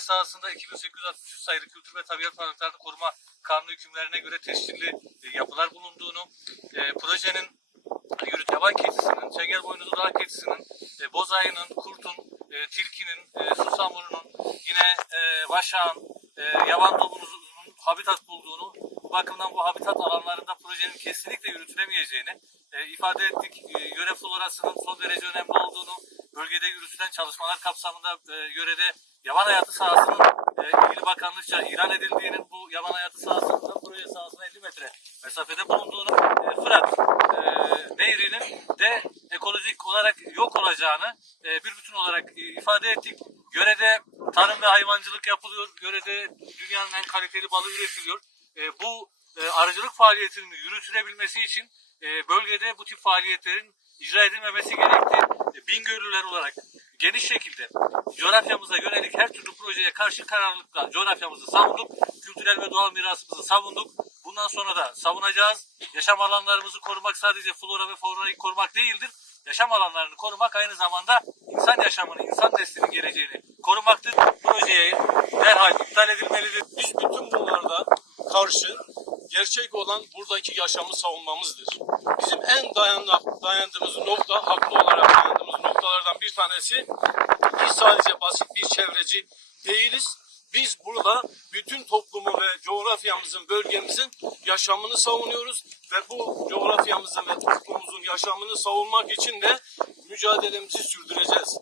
sahasında 2863 sayılı Kültür ve Tabiat Varlıklarını Koruma Kanunu hükümlerine göre tescilli e, yapılar bulunduğunu, e, projenin yürüt yaban keçisinin, çengel boynuzlu dağ keçisinin, e, bozayının, kurtun, e, tilkinin, e, susamurunun, yine e, vaşağın, e, yaban domuzunun habitat bulduğunu, bu bakımdan bu habitat alanlarında projenin kesinlikle yürütülemeyeceğini e, ifade ettik. E, yöre florasının son derece önemli olduğunu, bölgede yürütülen çalışmalar kapsamında e, yörede yaban hayatı sahasının e, ilgili bakanlıkça ilan edildiğinin bu yaban hayatı sahasında proje sahasına 50 metre mesafede bulunduğunu, e, Fırat e, Nehri'nin de ekolojik olarak yok olacağını e, bir bütün olarak e, ifade ettik. Yörede tarım ve hayvancılık yapılıyor. Yörede dünyanın en kaliteli balı üretiliyor. E, bu e, arıcılık faaliyetinin yürütülebilmesi için e, bölgede bu tip faaliyetlerin icra edilmemesi gerekti. E, Bingöllüler olarak geniş şekilde coğrafyamıza yönelik her türlü projeye karşı kararlılıkla coğrafyamızı savunduk. Kültürel ve doğal mirasımızı savunduk. Bundan sonra da savunacağız. Yaşam alanlarımızı korumak sadece flora ve faunayı korumak değildir. Yaşam alanlarını korumak aynı zamanda insan yaşamını, insan neslinin geleceğini korumaktır. Projeye derhal iptal edilmelidir. Biz bütün bunlarda karşı gerçek olan buradaki yaşamı savunmamızdır. Bizim en dayanak, dayandığımız nokta, haklı olarak dayandığımız tanesi biz sadece basit bir çevreci değiliz. Biz burada bütün toplumu ve coğrafyamızın, bölgemizin yaşamını savunuyoruz ve bu coğrafyamızın ve toplumumuzun yaşamını savunmak için de mücadelemizi sürdüreceğiz.